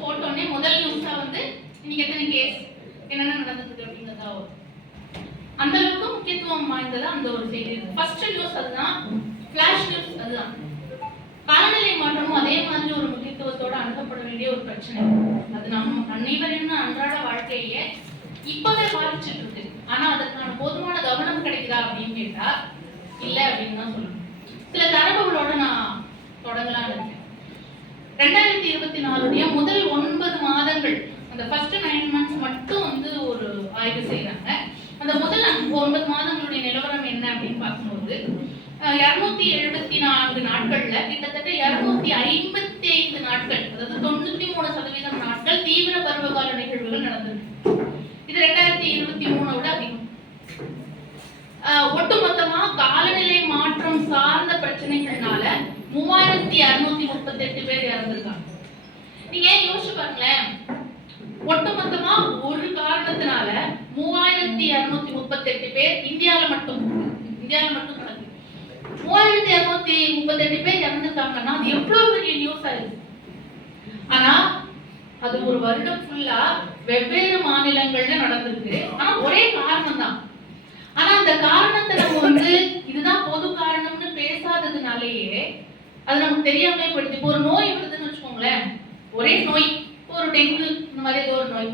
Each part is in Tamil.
நியூஸ் போட்டோடனே முதல் நியூஸா வந்து இன்னைக்கு எத்தனை கேஸ் என்னென்ன நடந்துருக்கு அப்படிங்கிறதா வரும். அந்த அளவுக்கு முக்கியத்துவம் வாய்ந்ததா அந்த ஒரு செய்தி. ஃபர்ஸ்ட் நியூஸ் அதுதான், ஃபிளாஷ் நியூஸ் அதுதான். காலநிலை மாற்றமும் அதே மாதிரி ஒரு முக்கியத்துவத்தோட அணுகப்பட வேண்டிய ஒரு பிரச்சனை. அது நம்ம அனைவரின் அன்றாட வாழ்க்கையே இப்பவே பாதிச்சுட்டு இருக்கு. ஆனா அதற்கான போதுமான கவனம் கிடைக்குதா அப்படின்னு கேட்டா இல்ல அப்படின்னு தான் சொல்லணும். சில தரவுகளோட நான் தொடங்கலாம்னு இருக்கேன். 2024 முதல் 9 மாதங்கள், அந்த ஃபர்ஸ்ட் 9 months மட்டும் வந்து ஒரு ஆய்வு செய்யறாங்க. அந்த முதல் 9 மாதங்களுடைய நிலவரம் என்ன அப்படின்னு பார்க்கும்போது 274 நாட்கள்ல கிட்டத்தட்ட 255 நாட்கள், அதாவது 93% நாட்கள் தீவிர பருவகால நிகழ்வுகள் நடந்திருக்கு. இது 2023 விட அதிகம். ஒட்டுமொத்தமா காலநிலை மாற்றம் சார்ந்த பிரச்சனைகள்னால 3238 பேர் இறந்திருக்காங்க. நீங்க யோசிச்சு பாருங்களேன், ஒட்டுமொத்தமா ஒரு காரணத்தினால 3238 பேர் இந்தியால மட்டும் நடக்குது. 3238 பேர் இறந்துட்டாங்கன்னா அது எவ்வளவு பெரிய நியூஸ் ஆயிருக்கு. ஆனா அது ஒரு வருடம் ஃபுல்லா வெவ்வேறு மாநிலங்கள்ல நடந்திருக்கு. ஆனா ஒரே காரணம் தான். ஆனா அந்த காரணத்தை நம்ம வந்து இதுதான் பொது காரணம்னு பேசாததுனாலேயே அது நமக்கு தெரியாமலே போயிடுது. இப்போ ஒரு நோய் வருதுன்னு வச்சுக்கோங்களேன், ஒரே நோய், ஒரு டெங்கு இந்த மாதிரி ஏதோ ஒரு நோய்,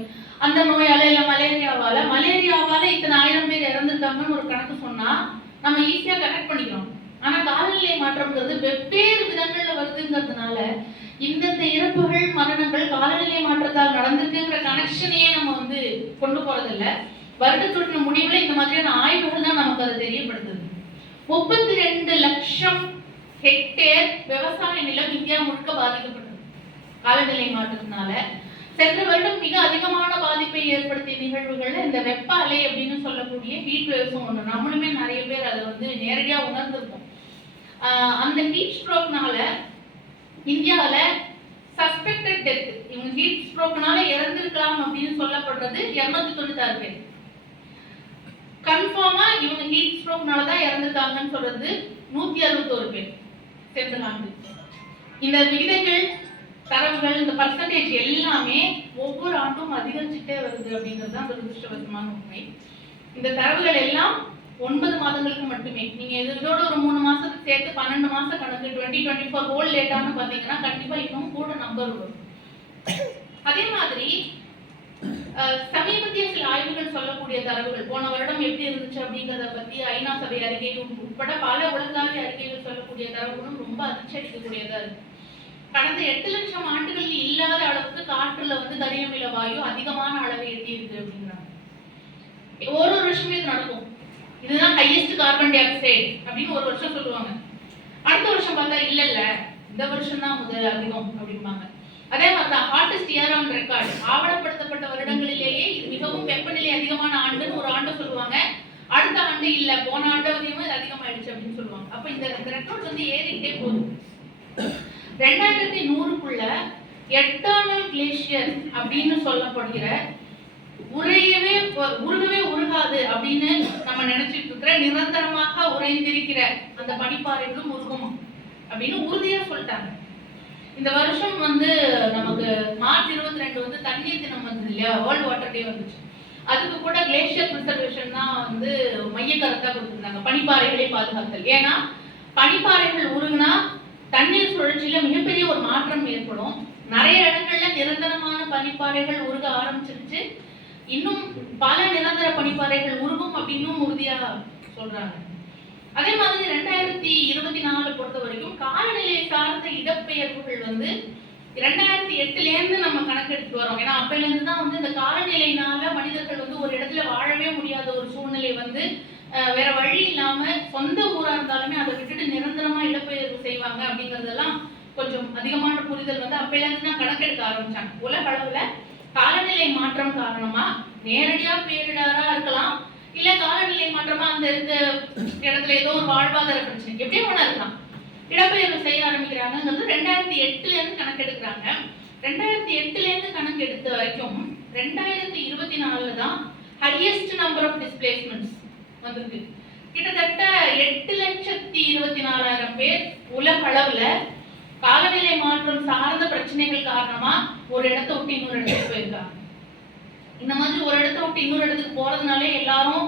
அந்த நோயால இல்ல மலேரியாவால இத்தனை 1000 பேர் இறந்துருக்காங்கன்னு ஒரு கணக்கு சொன்னா நம்ம ஈஸியா கனெக்ட் பண்ணிக்கிறோம். ஆனா காலநிலை மாற்றம்ங்கிறது வெவ்வேறு விதங்கள்ல வருதுங்கிறதுனால இந்தந்த இறப்புகள் மரணங்கள் காலநிலை மாற்றத்தால் நடந்திருக்குங்கிற கனெக்ஷனையே நம்ம வந்து கொண்டு போறதில்ல. வருடத்தோட முடிவுல இந்த மாதிரியான ஆய்வுகள் தான் நமக்கு அதை தெரியப்படுத்துது. 32 லட்சம் ஹெக்டேர் விவசாய நிலம் இந்தியா முழுக்க பாதிக்கப்பட்டது காலநிலை மாற்றத்தினால. சென்ற வருடம் மிக அதிகமான பாதிப்பை ஏற்படுத்திய நிகழ்வுகள்ல இந்த வெப்ப அலை அப்படின்னு சொல்லக்கூடிய ஹீட் வேவ்ஸும் ஒண்ணு. நம்மளுமே நிறைய பேர் அதை வந்து நேரடியா உணர்ந்திருப்போம். அந்த ஹீட் ஸ்ட்ரோக்னால இந்தியாவில சஸ்பெக்டட் டெத், இவங்க ஹீட் ஸ்ட்ரோக்னால இறந்திருக்கலாம் அப்படின்னு சொல்லப்படுறது 296 பேர். கன்ஃபார்மா இவங்க ஹீட் ஸ்ட்ரோக்னால தான் இறந்திருக்காங்கன்னு சொல்றது 161 பேர் சென்ற ஆண்டு. இந்த விகிதங்கள், தரவுகள், இந்த பர்சன்டேஜ் எல்லாமே ஒவ்வொரு ஆண்டும் அதிகரிச்சுட்டே வருது அப்படிங்கிறது தான் துரதிருஷ்டவசமான உண்மை. இந்த தரவுகள் எல்லாம் 9 மாதங்களுக்கு மட்டுமே. நீங்க இதோட ஒரு 3 மாசத்துக்கு சேர்த்து 12 மாச கணக்கு 2024 ஹோல் டேட்டான்னு பாத்தீங்கன்னா கண்டிப்பா இன்னும் கூட நம்பர் வரும். அதே மாதிரி சமீபத்திய சில ஆய்வுகள் சொல்லக்கூடிய தரவுகள், போன வருடம் எப்படி இருந்துச்சு அப்படிங்கிறத பத்தி ஐநா சபை அறிக்கை உட்பட பல உலகளாவிய அறிக்கைகள் சொல்லக்கூடிய தரவுகளும் ரொம்ப அதிர்ச்சி அளிக்கக்கூடியதா இருக்கு. கடந்த 8 லட்சம் ஆண்டுகள் இல்லாத அளவுக்கு காற்றுல வந்து கரியமில வாயு அதிகமான அளவை எட்டி இருக்கு அப்படிங்கிறாங்க. ஒரு வருஷமே இது நடக்கும். இதுதான் ஹையஸ்ட் கார்பன் டை ஆக்சைடு அப்படின்னு ஒரு வருஷம் சொல்லுவாங்க. அடுத்த வருஷம் பார்த்தா இல்ல இந்த வருஷம் தான் முதல் அதிகம் அப்படிம்பாங்க. அதே மாதிரி ஹாட்டஸ்ட் இயர் ஆன் ரெக்கார்ட், ஆவணப்படுத்தப்பட்ட வருடங்களிலேயே இது மிகவும் வெப்பநிலை அதிகமான ஆண்டுன்னு ஒரு ஆண்டு சொல்லுவாங்க. அடுத்த ஆண்டு இல்ல போன ஆண்டு அதிகமா இது அதிகமாயிடுச்சு அப்படின்னு சொல்லுவாங்க. அப்ப இந்த ரெக்கார்ட் வந்து ஏறிக்கிட்டே போகுது. 2100க்குள்ள எட்டர்னல் கிளேசியர் அப்படின்னு சொல்லப்படுகிற உருகவே உருகாது அப்படின்னு நம்ம நினைச்சிட்டு இருக்கிற நிரந்தரமாக உறைந்திருக்கிற அந்த பனிப்பாறைகளும் உருகும் அப்படின்னு உறுதியா சொல்லிட்டாங்க. இந்த வருஷம் வந்து நமக்கு மார்ச் 22 வந்து தண்ணீர் தினம் வந்து இல்லையா, வேர்ல்டு வாட்டர் டே வந்துச்சு. அதுக்கு கூட கிளேசியர் பிரிசர்வேஷன் தான் வந்து மைய கருத்தா கொடுத்துருந்தாங்க, பனிப்பாறைகளை பாதுகாத்தல். ஏன்னா பனிப்பாறைகள் உருகுனா தண்ணீர் சுழற்சியில மிகப்பெரிய ஒரு மாற்றம் ஏற்படும். நிறைய இடங்கள்ல நிரந்தரமான பனிப்பாறைகள் உருக ஆரம்பிச்சிருச்சு. இன்னும் பல நிரந்தர பனிப்பாறைகள் உருகும் அப்படின்னு உறுதியா சொல்றாங்க. அதே மாதிரி 2024 பொறுத்த வரைக்கும் காலநிலை சார்ந்த இடப்பெயர்வுகள் வந்து 2008ல இருந்து நம்ம கணக்கெடுத்து வரோம். ஏன்னா அப்பையில இருந்து தான் வந்து இந்த காலநிலையினால மனிதர்கள் வந்து ஒரு இடத்துல வாழவே முடியாத ஒரு சூழ்நிலை வந்து வேற வழி இல்லாம சொந்த ஊரா இருந்தாலுமே அதை விட்டுட்டு நிரந்தரமா இடப்பெயர்வு செய்வாங்க அப்படிங்கறதெல்லாம் கொஞ்சம் அதிகமான புரிதல் வந்து அப்பையில இருந்து தான் கணக்கெடுக்க ஆரம்பிச்சாங்க. உலக அளவுல காலநிலை மாற்றம் காரணமா நேரடியா பேரிடரா இருக்கலாம், இல்ல காலநிலை மாற்றமா அந்த இருந்த இடத்துல ஏதோ ஒரு வாழ்வாதார பிரச்சனை எப்படியே ஒண்ணா இருக்கலாம், இடப்பெயர்வு செய்ய ஆரம்பிக்கிறாங்கிறது 2008ல இருந்து கணக்கெடுக்கிறாங்க. 2008ல இருந்து கணக்கெடுத்த வரைக்கும் 2024 தான் ஹையஸ்ட் நம்பர் ஆஃப் டிஸ்பிளேஸ்மெண்ட்ஸ் வந்திருக்கு. கிட்டத்தட்ட 8,24,000 பேர் உலக அளவுல காலநிலை மாற்றம் சார்ந்த பிரச்சனைகள் காரணமா ஒரு இடத்தை விட்டு இன்னொரு இடத்துக்கு போயிருக்காங்க. இந்த மாதிரி ஒரு இடத்தை விட்டு இன்னொரு இடத்துக்கு போறதுனாலே எல்லாரும்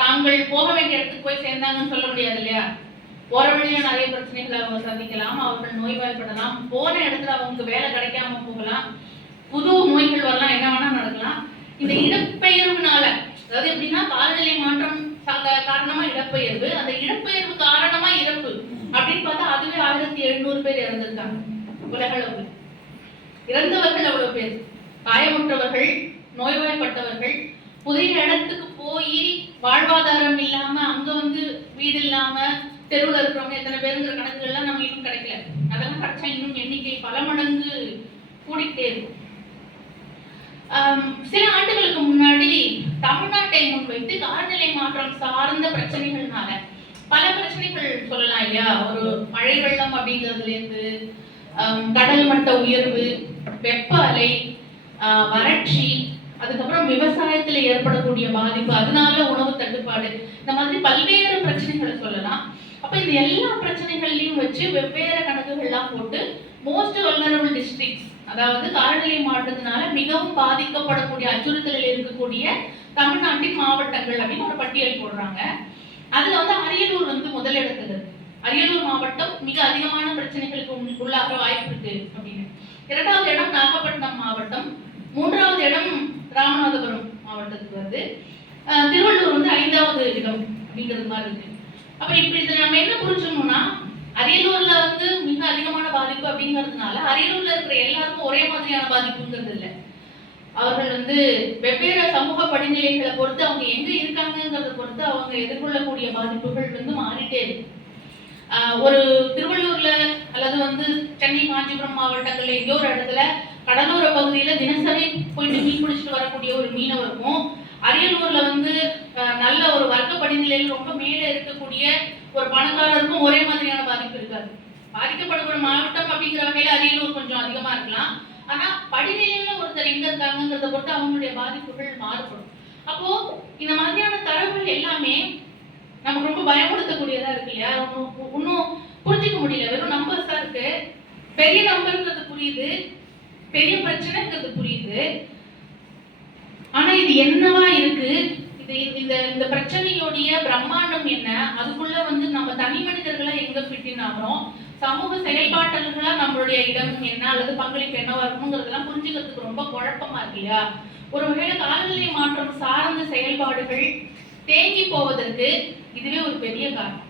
தாங்கள் போக வேண்டிய இடத்துக்கு போய் சேர்ந்தாங்கன்னு சொல்ல முடியாது இல்லையா? போற வழியில நிறைய பிரச்சனைகளை அவங்க சந்திக்கலாம், அவர்கள் நோய்வாய்ப்படலாம், போன இடத்துல அவங்களுக்கு வேலை கிடைக்காம போகலாம், புது நோய்கள் வரலாம், என்ன வேணா நடக்கலாம். இந்த இடப்பெயர்வுனால, அதாவது எப்படின்னா காலநிலை மாற்றம் காரணமா இடப்பெயர்வு, அந்த இடப்பெயர்வு காரணமா இறப்பு அப்படின்னு பார்த்தா அதுவே 1700 பேர் இறந்திருக்காங்க உலக அளவு. இறந்தவர்கள் அவ்வளவு பேர், காயமுற்றவர்கள், நோய்வாய்ப்பட்டவர்கள், புதிய இடத்துக்கு போய் வாழ்வாதாரம் இல்லாம அங்க வந்து வீடு இல்லாம தெருவில் இருக்கிறவங்க எத்தனை பேருங்கிற கணக்குகள்லாம் நம்ம இன்னும் கிடைக்கல. அதெல்லாம் கிடைச்சா இன்னும் எண்ணிக்கை பல மடங்கு கூடிக்கிட்டே இருக்கும். சில ஆண்டுகளுக்கு முன்னாடி தமிழ்நாட்டை முன்வைத்து காலநிலை மாற்றம் சார்ந்த பிரச்சனைகள்னால பல பிரச்சனைகள் சொல்லலாம் இல்லையா? ஒரு மழை வெள்ளம் அப்படிங்கிறதுல இருந்து கடல் மட்ட உயர்வு, வெப்ப அலை, வறட்சி, அதுக்கப்புறம் விவசாயத்துல ஏற்படக்கூடிய பாதிப்பு, அதனால உணவு தட்டுப்பாடு, இந்த மாதிரி பல்வேறு பிரச்சனைகளை சொல்லலாம். அப்ப இந்த எல்லா பிரச்சனைகள்லையும் வச்சு வெவ்வேறு கணக்குகள்லாம் போட்டு மோஸ்ட் வல்னரபிள் டிஸ்ட்ரிக்ட்ஸ், அதாவது காலநிலை மாற்றத்தினால மிகவும் பாதிக்கப்படக்கூடிய அச்சுறுத்தலில் இருக்கக்கூடிய தமிழ்நாட்டின் மாவட்டங்கள் அப்படின்னு ஒரு பட்டியல் போடுறாங்க. அதுல வந்து அரியலூர் வந்து முதலிடத்துல இருக்கு. அரியலூர் மாவட்டம் மிக அதிகமான பிரச்சனைகளுக்கு உள்ளாக வாய்ப்பு இருக்கு அப்படின்னு. 2வது இடம் நாகப்பட்டினம் மாவட்டம், 3வது இடம் ராமநாதபுரம் மாவட்டத்துக்கு வருது, திருவள்ளூர் வந்து 5வது இடம் அப்படிங்கிறது மாதிரி இருக்கு. அப்ப இப்படி இதை நம்ம என்ன புரிஞ்சுக்கணும்னா, அரியலூர்ல வந்து மிக அதிகமான பாதிப்பு அப்படிங்கிறதுனால அரியலூர்ல இருக்கிற எல்லாருக்கும் ஒரே மாதிரியான பாதிப்புங்கிறது இல்லை. அவர்கள் வந்து வெவ்வேறு சமூக படிநிலைகளை பொறுத்து அவங்க எங்க இருக்காங்கிறத பொறுத்து அவங்க எதிர்கொள்ளக்கூடிய பாதிப்புகள் வந்து மாறிட்டே இருக்கு. ஒரு திருவள்ளூர்ல அல்லது வந்து சென்னை, காஞ்சிபுரம் மாவட்டங்கள்ல எங்கேயோ ஒரு இடத்துல கடலோர பகுதியில தினசரி போயிட்டு மீன் பிடிச்சிட்டு வரக்கூடிய ஒரு மீனவருக்கும், அரியலூர்ல வந்து நல்ல ஒரு வர்க்க படிநிலையில் ரொம்ப மேல இருக்கக்கூடிய ஒரு பணக்காரருக்கும் ஒரே மாதிரியான பாதிப்பு இருக்காது. பாதிக்கப்படக்கூடிய மாவட்டம் அப்படிங்கிற வகையில அரியலூர் கொஞ்சம் அதிகமா இருக்கலாம். ஆனா படிநிலையில ஒருத்தர் எங்க இருக்காங்கிறத பொறுத்து அவங்களுடைய பாதிப்புகள் மாறுபடும். அப்போ இந்த மாதிரியான தரவுகள் எல்லாமே நமக்கு ரொம்ப பயப்படுத்தக்கூடியதா இருக்கு இல்லையா? இன்னும் புரிஞ்சிக்க முடியல, வெறும் நம்பர்ஸா இருக்கு. பெரிய நம்பர்ங்கிறது புரியுது, பெரிய பிரச்சனைங்கிறது புரியுது, ஆனா இது என்னவா இருக்கு, இந்த பிரச்சனையோடைய பிரம்மாண்டம் என்ன, அதுக்குள்ள வந்து நம்ம தனி மனிதர்களா எங்க ஃபிட்டின் ஆகிறோம், சமூக செயல்பாட்டல்களா நம்மளுடைய இடம் என்ன அல்லது பங்களிப்பு என்னவா இருக்குங்கிறதெல்லாம் புரிஞ்சுக்கிறதுக்கு ரொம்ப குழப்பமா இருக்கு இல்லையா? ஒருவேளை காலநிலை மாற்றம் சார்ந்த செயல்பாடுகள் தேங்கி போவதற்கு இதுவே ஒரு பெரிய காரணம்.